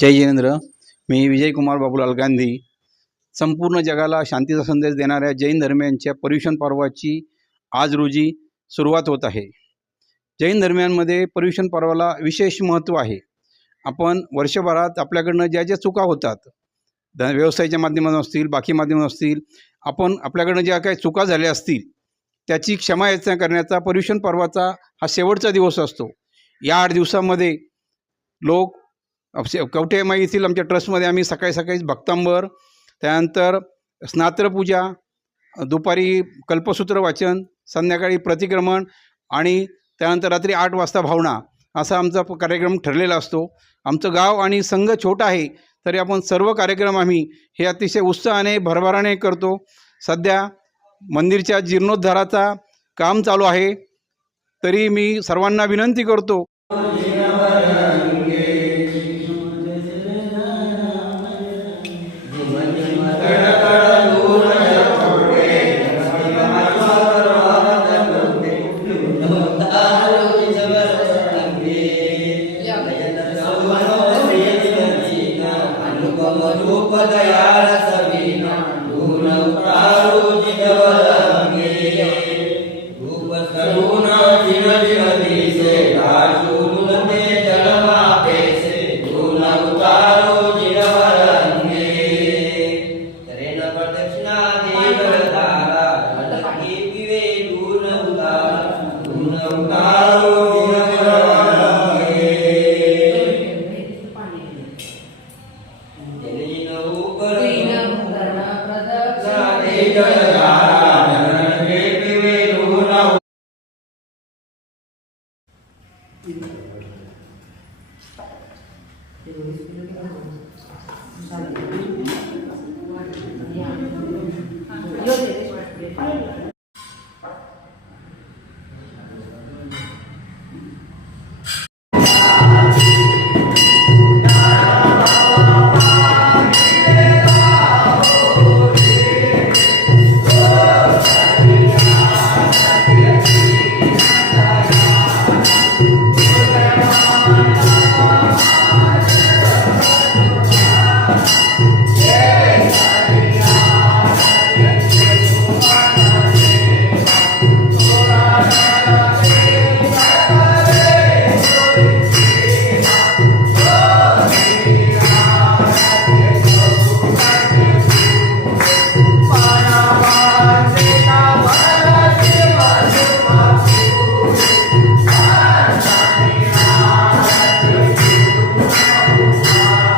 जय जिनेंद्र. मी विजयकुमार बाबूलाल गांधी. संपूर्ण जगाला शांतीचा संदेश देणाऱ्या जैन धर्मियांच्या पर्युषण पर्वाची आज रोजी सुरुवात होत आहे. जैन धर्मियांमध्ये पर्युषण पर्वाला विशेष महत्त्व आहे. आपण वर्षभरात आपल्याकडनं ज्या ज्या चुका होतात ध व्यवसायाच्या माध्यमातून असतील बाकी माध्यमातून असतील आपण आपल्याकडनं ज्या काही चुका झाल्या असतील त्याची क्षमा याचना करण्याचा पर्युषण पर्वाचा हा शेवटचा दिवस असतो. या आठ दिवसामध्ये लोक अवश्य- कवठेमाई येथील आमच्या ट्रस्टमध्ये आम्ही सकाळी सकाळीच भक्तांबर त्यानंतर स्नात्रपूजा दुपारी कल्पसूत्र वाचन संध्याकाळी प्रतिक्रमण आणि त्यानंतर रात्री आठ वाजता भावना असा आमचा प- कार्यक्रम ठरलेला असतो. आमचं गाव आणि संघ छोटा आहे तरी आपण सर्व कार्यक्रम आम्ही हे अतिशय उत्साहाने भरभराने करतो. सध्या मंदिरच्या जीर्णोद्धाराचा काम चालू आहे तरी मी सर्वांना विनंती करतो. उपदयाळ सविना गुण प्रारोजित बला Espíritu Pero